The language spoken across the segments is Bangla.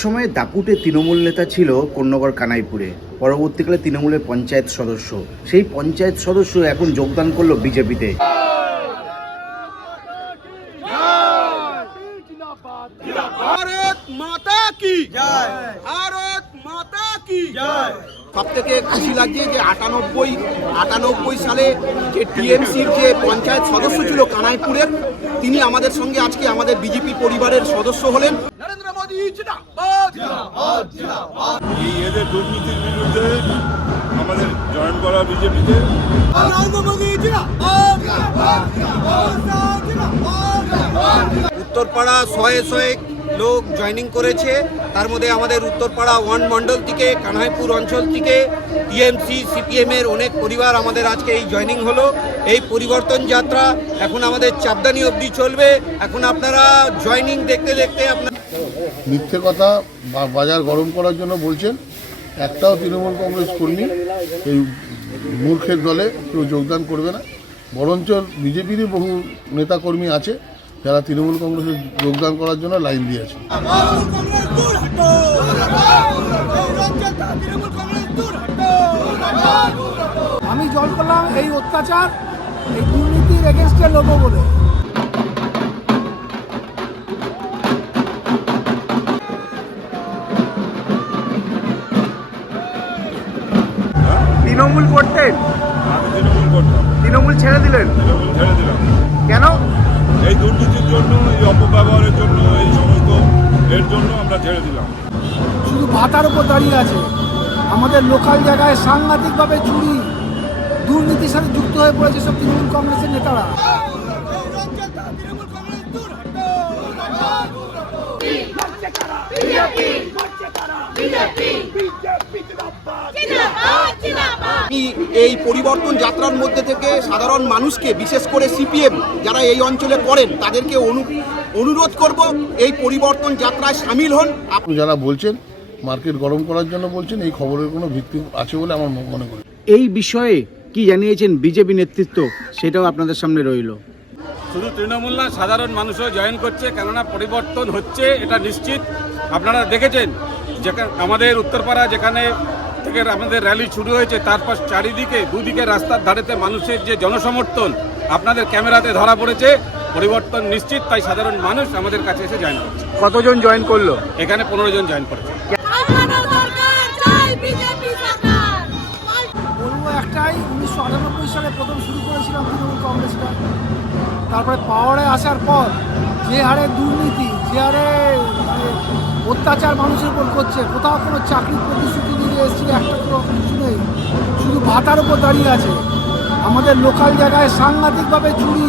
একসময় দাপুটে তৃণমূল নেতা ছিল কন্যগর কানাইপুরে, পরবর্তীকালে তৃণমূলের পঞ্চায়েত সদস্য। সেই পঞ্চায়েত সদস্য এখন যোগদান করলো বিজেপিতে। ভারত মাতা কি জয়, ভারত মাতা কি জয়। সব থেকে খুশি লাগছে যে 98 সালে যে টিএমসির যে পঞ্চায়েত সদস্য ছিল কানাইপুরের, তিনি আমাদের সঙ্গে আজকে আমাদের বিজেপি পরিবারের সদস্য হলেন। নরেন্দ্র মোদী জিন্দাবাদ, জিন্দাবাদ, জিন্দাবাদ। এই এদের দুর্নীতির বিরুদ্ধে আমাদের জয়েন করা বিজেপিতে। নরেন্দ্র মোদী জিন্দাবাদ, জিন্দাবাদ, জিন্দাবাদ, জিন্দাবাদ। উত্তরপাড়া শয়ে লোক জয়েনিং করেছে। তার মধ্যে আমাদের উত্তরপাড়া ওয়ান মণ্ডল থেকে, কানাইপুর অঞ্চল থেকে টিএমসি সিপিএম এর অনেক পরিবার আমাদের আজকে এই জয়েনিং হলো। এই পরিবর্তন যাত্রা এখন আমাদের চাপদানি অবধি চলবে। এখন আপনারা জয়েনিং দেখতে দেখতে আপনার মিথ্যে কথা বাজার গরম করার জন্য বলছেন। একটাও তৃণমূল কংগ্রেস কর্মী এই মূর্খের দলে কেউ যোগদান করবে না। বরঞ্চ বিজেপিরই বহু নেতাকর্মী আছে যারা তৃণমূল কংগ্রেসে যোগদান করার জন্য লাইন দিয়েছে। আমি জল করলাম এই অত্যাচার, এই দুর্নীতির এগেনস্টে লড়বো বলে। তৃণমূল করতেন, আমি তৃণমূল করতাম, তৃণমূল ছেড়ে দিলেন, তৃণমূল ছেড়ে দিলাম। কেন? এই দুর্নীতির জন্য, এই অপব্যবহারের জন্য, এই সমস্ত এর জন্য আমরা ছেড়ে দিলাম। শুধু ভাতার উপর দাঁড়িয়ে আছে। আমাদের লোকাল জায়গায় সাংঘাতিকভাবে চুরি দুর্নীতির সাথে যুক্ত হয়ে পড়েছে সব তৃণমূল কংগ্রেসের নেতারা। এই পরিবর্তন যাত্রার মধ্যে থেকে সাধারণ মানুষকে, বিশেষ করে সিপিএম যারা এই অঞ্চলে করেন, তাদেরকে অনুরোধ করব এই পরিবর্তন যাত্রায় সামিল হন। আপনি যারা বলছেন মার্কেট গরম করার জন্য বলছেন, এই খবরের কোনো ভিত্তি আছে বলে আমার মনে করি। এই বিষয়ে কি জানিয়েছেন বিজেপি নেতৃত্ব, সেটাও আপনাদের সামনে রইল। শুধু তৃণমূল না, সাধারণ মানুষও জয়েন করছে, কেননা পরিবর্তন হচ্ছে এটা নিশ্চিত। আপনারা দেখেছেন যেখানে আমাদের উত্তরপাড়া যেখানে থেকে আমাদের র্যালি শুরু হয়েছে, তারপর চারিদিকে দুদিকে রাস্তার ধারেতে মানুষের যে জনসমর্থন আপনাদের ক্যামেরাতে ধরা পড়েছে। পরিবর্তন নিশ্চিত, তাই সাধারণ মানুষ আমাদের কাছে এসে জয়েন করছে। কতজন জয়েন করলো? এখানে 15 জন জয়েন করেছে। বলবো একটাই, 1998 সালে প্রথম শুরু করেছিলাম তৃণমূল কংগ্রেসটা। তারপরে পাওয়ারে আসার পর যে হারে দুর্নীতি, যে হারে অত্যাচার মানুষের উপর করছে, কোথাও কোনো চাকরির প্রতিশ্রুতি দিয়ে এসেছিল একটা কিছু নেই, শুধু ভাতার উপর দাঁড়িয়ে আছে। আমাদের লোকাল জায়গায় সাংঘাতিকভাবে চুরি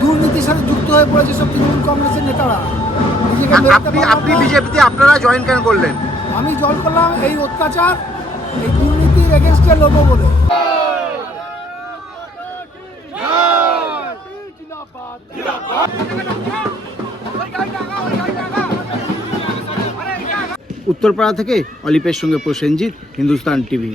দুর্নীতির সাথে যুক্ত হয়ে পড়েছে সব তৃণমূল কংগ্রেসের নেতারা। আপনি বিজেপিতে আপনারা জয়েন কেন করলেন? আমি জল করলাম এই অত্যাচার, এই দুর্নীতির এগেনস্টে লড়বো বলে। উত্তরপাড়া থেকে অলিপের সঙ্গে প্রসেনজিৎ, হিন্দুস্তান টিভি।